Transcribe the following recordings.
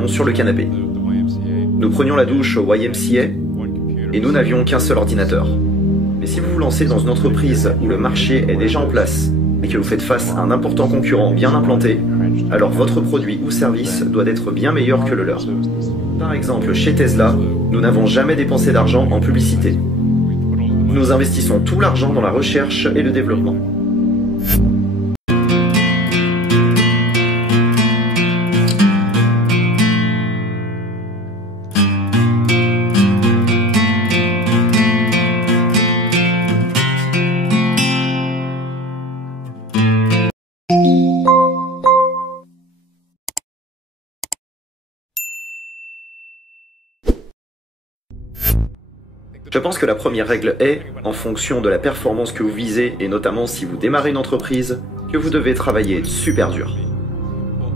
dormions sur le canapé. Nous prenions la douche au YMCA et nous n'avions qu'un seul ordinateur. Mais si vous vous lancez dans une entreprise où le marché est déjà en place et que vous faites face à un important concurrent bien implanté, alors votre produit ou service doit être bien meilleur que le leur. Par exemple, chez Tesla, nous n'avons jamais dépensé d'argent en publicité. Nous investissons tout l'argent dans la recherche et le développement. Je pense que la première règle est, en fonction de la performance que vous visez, et notamment si vous démarrez une entreprise, que vous devez travailler super dur.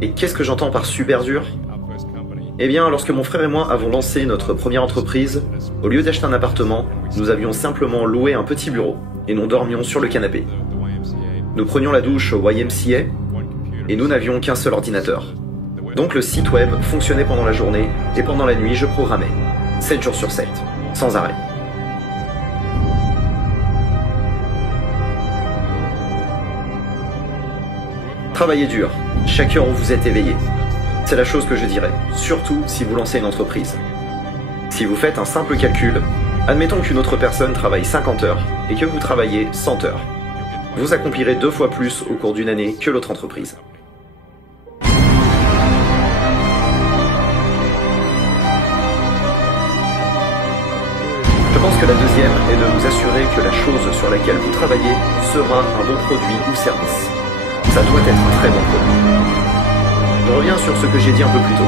Et qu'est-ce que j'entends par super dur? Eh bien, lorsque mon frère et moi avons lancé notre première entreprise, au lieu d'acheter un appartement, nous avions simplement loué un petit bureau, et nous dormions sur le canapé. Nous prenions la douche au YMCA, et nous n'avions qu'un seul ordinateur. Donc le site web fonctionnait pendant la journée, et pendant la nuit je programmais, 7 jours sur 7, sans arrêt. Travaillez dur, chaque heure où vous êtes éveillé. C'est la chose que je dirais, surtout si vous lancez une entreprise. Si vous faites un simple calcul, admettons qu'une autre personne travaille 50 heures et que vous travaillez 100 heures. Vous accomplirez 2 fois plus au cours d'une année que l'autre entreprise. Je pense que la deuxième est de vous assurer que la chose sur laquelle vous travaillez sera un bon produit ou service. Ça doit être un très bon produit. Je reviens sur ce que j'ai dit un peu plus tôt.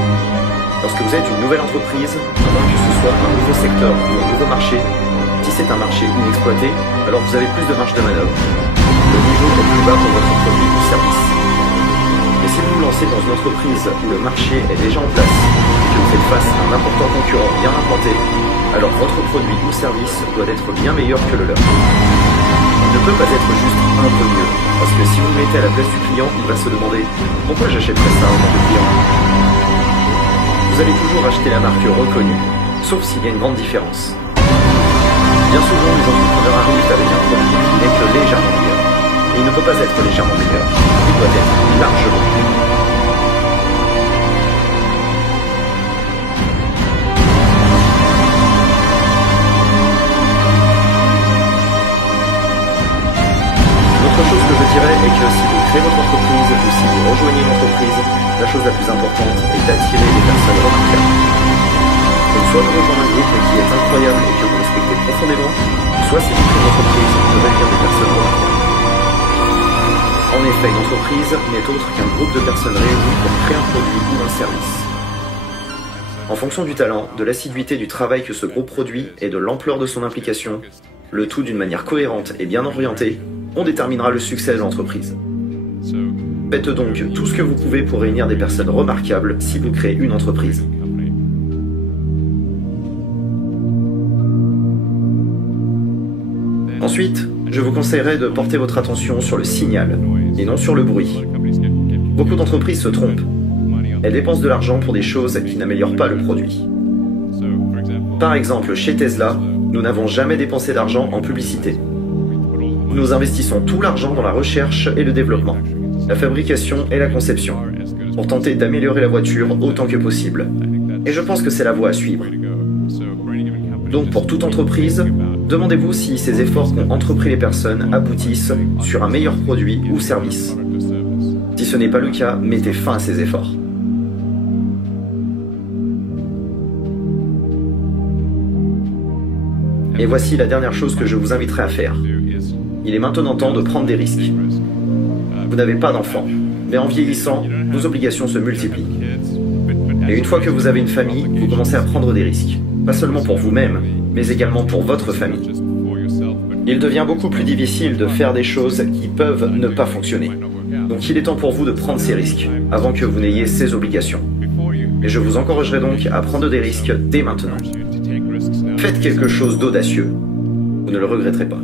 Lorsque vous êtes une nouvelle entreprise, à moins que ce soit un nouveau secteur ou un nouveau marché, si c'est un marché inexploité, alors vous avez plus de marge de manœuvre. Le niveau est plus bas pour votre produit ou service. Mais si vous vous lancez dans une entreprise où le marché est déjà en place et que vous faites face à un important concurrent bien implanté, alors votre produit ou service doit être bien meilleur que le leur. Il ne peut pas être juste un peu mieux, parce que si vous le mettez à la place du client, il va se demander « Pourquoi j'achèterais ça en tant que client ?» Vous allez toujours acheter la marque reconnue, sauf s'il y a une grande différence. Bien souvent, les entrepreneurs arrivent avec un produit qui n'est que légèrement meilleur. Et il ne peut pas être légèrement meilleur, il doit être largement meilleur. Autre chose que je dirais est que si vous créez votre entreprise ou si vous rejoignez une entreprise, la chose la plus importante est d'attirer des personnes remarquables. Donc soit vous rejoignez un groupe qui est incroyable et que vous respectez profondément, soit si vous créez une entreprise, vous devenez des personnes remarquables. En effet, une entreprise n'est autre qu'un groupe de personnes réunies pour créer un produit ou un service. En fonction du talent, de l'assiduité du travail que ce groupe produit et de l'ampleur de son implication, le tout d'une manière cohérente et bien orientée, on déterminera le succès de l'entreprise. Faites donc tout ce que vous pouvez pour réunir des personnes remarquables si vous créez une entreprise. Ensuite, je vous conseillerais de porter votre attention sur le signal, et non sur le bruit. Beaucoup d'entreprises se trompent. Elles dépensent de l'argent pour des choses qui n'améliorent pas le produit. Par exemple, chez Tesla, nous n'avons jamais dépensé d'argent en publicité. Nous investissons tout l'argent dans la recherche et le développement, la fabrication et la conception, pour tenter d'améliorer la voiture autant que possible. Et je pense que c'est la voie à suivre. Donc pour toute entreprise, demandez-vous si ces efforts qu'ont entrepris les personnes aboutissent sur un meilleur produit ou service. Si ce n'est pas le cas, mettez fin à ces efforts. Et voici la dernière chose que je vous inviterai à faire. Il est maintenant temps de prendre des risques. Vous n'avez pas d'enfants, mais en vieillissant, vos obligations se multiplient. Et une fois que vous avez une famille, vous commencez à prendre des risques. Pas seulement pour vous-même, mais également pour votre famille. Il devient beaucoup plus difficile de faire des choses qui peuvent ne pas fonctionner. Donc il est temps pour vous de prendre ces risques, avant que vous n'ayez ces obligations. Et je vous encouragerai donc à prendre des risques dès maintenant. Faites quelque chose d'audacieux. Vous ne le regretterez pas.